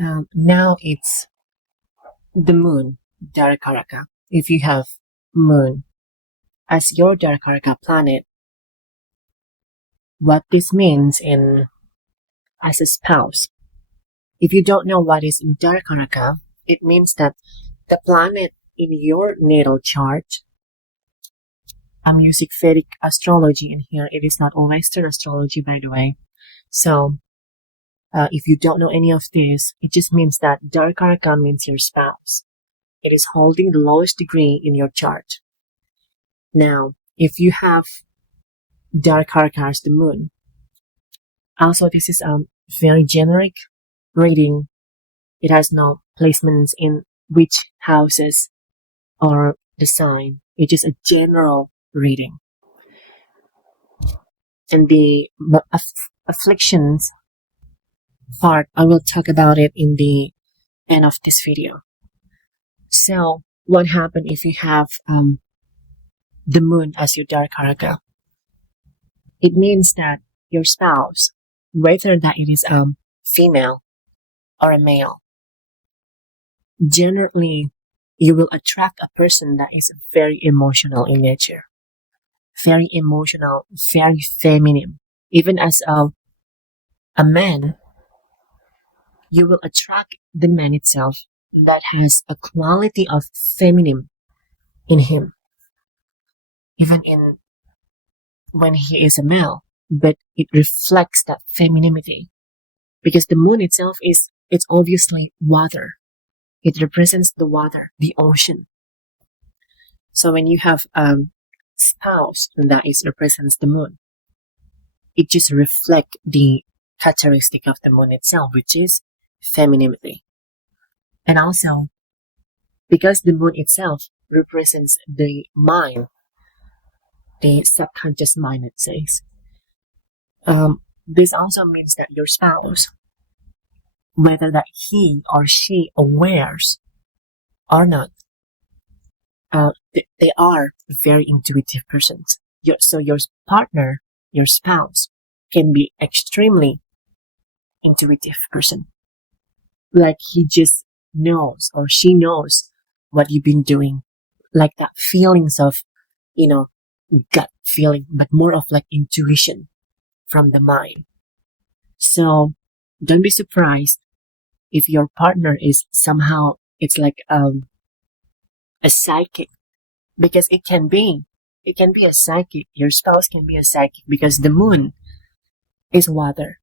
Now it's the moon, darakaraka. If you have moon as your darakaraka planet, what this means in as a spouse. If you don't know what is darakaraka, it means that the planet in your natal chart, I'm using Vedic astrology in here. It is not Western astrology, by the way. So, if you don't know any of this, it just means that darakaraka means your spouse. It is holding the lowest degree in your chart. Now, if you have darakaraka as the moon, also this is a very generic reading. It has no placements in which houses or the sign. It's just a general reading. And the afflictions part, I will talk about it in the end of this video. So, what happens if you have the moon as your darakaraka? It means that your spouse, whether that it is a female or a male, generally you will attract a person that is very emotional in nature, very emotional, very feminine. Even as a man, you will attract the man itself that has a quality of feminine in him, even in when he is a male, but it reflects that femininity because the moon itself it's obviously water. It represents the water, the ocean. So when you have a spouse that represents the moon, it just reflects the characteristic of the moon itself, which is femininity. And also, because the moon itself represents the mind, the subconscious mind, it says, this also means that your spouse, whether that he or she awares or not, they are very intuitive persons. So your partner, your spouse, can be extremely intuitive person. Like he just knows or she knows what you've been doing. Like that feelings of, gut feeling, but more of like intuition from the mind. So don't be surprised if your partner is somehow, it's like a psychic, because it can be a psychic. Your spouse can be a psychic because the moon is water,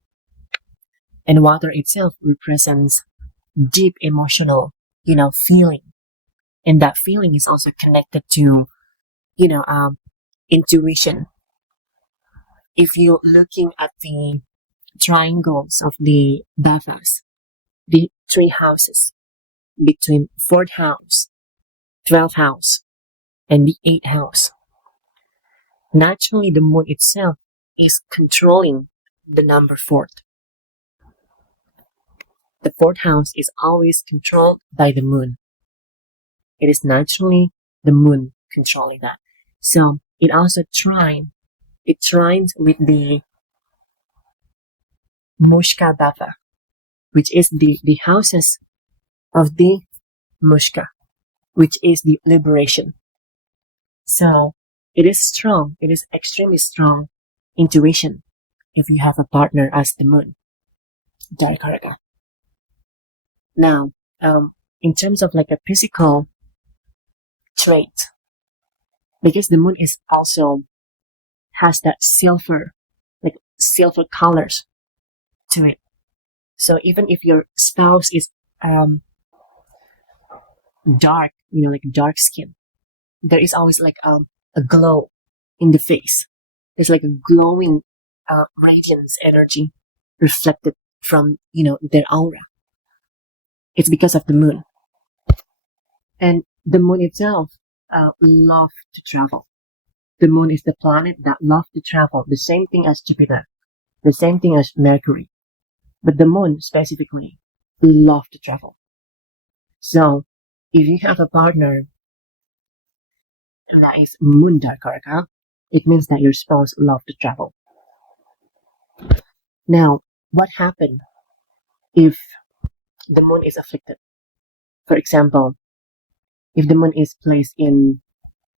and water itself represents deep emotional, feeling, and that feeling is also connected to, intuition. If you're looking at the triangles of the bhavas, the 3 houses between 4th house, 12th house, and the 8th house, naturally the moon itself is controlling the number 4th. The 4th house is always controlled by the moon. It is naturally the moon controlling that. So it also trines with the Mushka Bhava, which is the houses of the Mushka, which is the liberation. So it is strong, it is extremely strong intuition if you have a partner as the moon, darakaraka. Now, in terms of like a physical trait, because the moon is also has that silver colors to it. So even if your spouse is dark, like dark skin, there is always like a glow in the face. There's like a glowing radiance energy reflected from their aura. It's because of the moon. And the moon itself loves to travel. The moon is the planet that loves to travel. The same thing as Jupiter. The same thing as Mercury. But the moon specifically loves to travel. So if you have a partner that is moon darakaraka, it means that your spouse loves to travel. Now, what happens if the moon is afflicted. For example, if the moon is placed in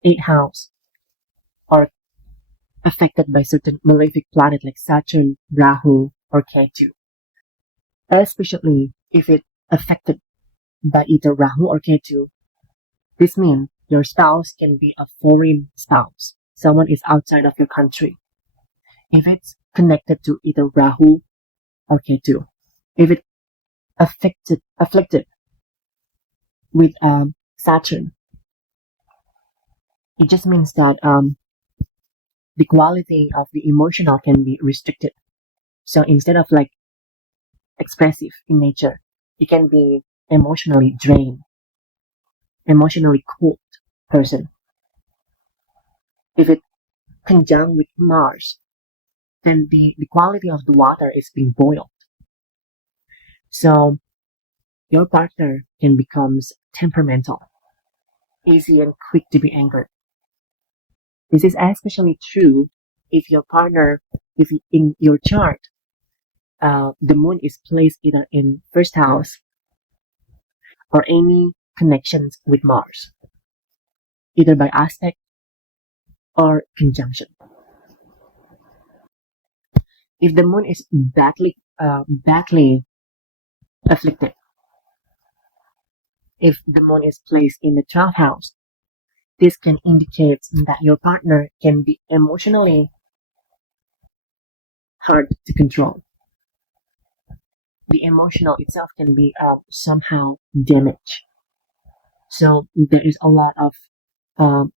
8th house or affected by certain malefic planet like Saturn, Rahu, or Ketu, especially if it affected by either Rahu or Ketu, this means your spouse can be a foreign spouse. Someone is outside of your country. If it's connected to either Rahu or Ketu, if it afflicted with Saturn, it just means that the quality of the emotional can be restricted. So instead of like expressive in nature, it can be emotionally drained, emotionally cold person. If it conjunct with Mars, then the quality of the water is being boiled. So your partner can become temperamental, easy and quick to be angered. This is especially true if your partner, if in your chart, the moon is placed either in first house or any connections with Mars, either by aspect or conjunction. If the moon is badly afflicted, if the moon is placed in the 12th house, this can indicate that your partner can be emotionally hard to control. The emotional itself can be somehow damaged. So there is a lot of um,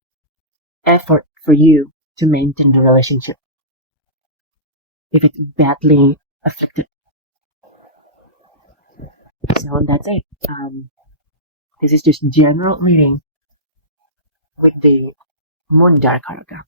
effort for you to maintain the relationship if it's badly afflicted. So that's it. This is just general reading with the moon darakaraka.